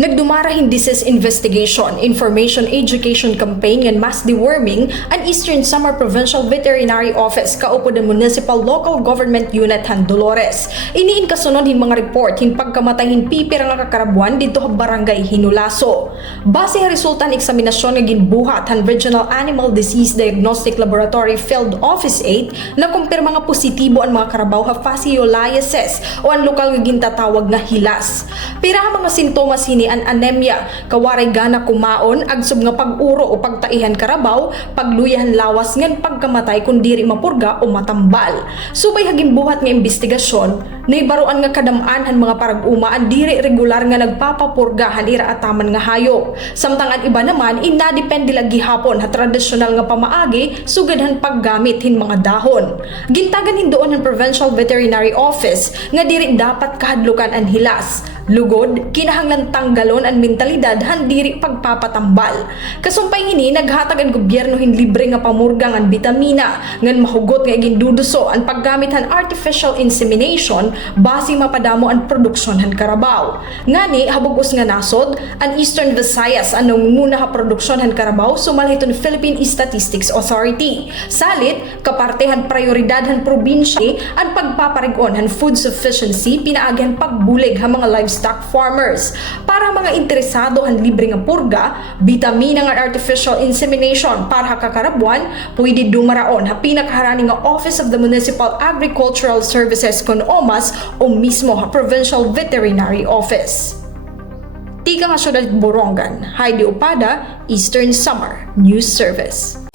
Nagdumarahin disease investigation, information education campaign and mass deworming ang Eastern Samar Provincial Veterinary Office kaupo ng Municipal Local Government Unit han Dolores. Iniin kasunod hin mga report hin pagkamatahin pipirang nakakarabuan dito sa Barangay Hinulaso. Base sa resultan eksaminasyon nga ginbuhat han Regional Animal Disease Diagnostic Laboratory Field Office 8 na kumpirma nga positibo ang mga karabaw ha fasciolaceae o ang lokal nga gintatawag nga hilas. Pira ang mga sintomas an anemia, kawaray gana kumaon, agsub nga pag-uro o pagtaihan karabaw, pagluyahan lawas ngan pagkamatay kung diri mapurga o matambal. Subay haging buhat nga investigasyon, naibaruan nga kadamaan han mga parag-uma ang diri regular nga nagpapapurga han iraataman nga hayop. Samtang ang iba naman inadepende lagi hapon ha tradisyonal nga pamaagi sugad han paggamit hin mga dahon. Gintagan hin doon han Provincial Veterinary Office nga diri dapat kahadlukan ang hilas. Lugod, kinahanglan tanggalon ang mentalidad han diri pagpapatambal. Kasumpay ini naghatag ang gobyerno hin libre nga pamurga ngan bitamina ngan mahugot nga ginduduso ang paggamit han artificial insemination base mapadamo ang produksyon han karabaw. Ngani habugos nga nasod ang Eastern Visayas ang nangunguna ha produksyon han karabaw sumalhiton Philippine Statistics Authority. Salit kaparte han prioridad han probinsya ang pagpaparig-on han food sufficiency pinaagi pagbulig ha mga livestock farmers. Para mga interesado han libre nga purga, bitamina nga artificial insemination para ha kakarabuan, pwede dumaraon ha pinakaharani nga Office of the Municipal Agricultural Services kon OMAS o mismo ha Provincial Veterinary Office. Tika nga Syudad Borongan, Heidi Upada, Eastern Samar News Service.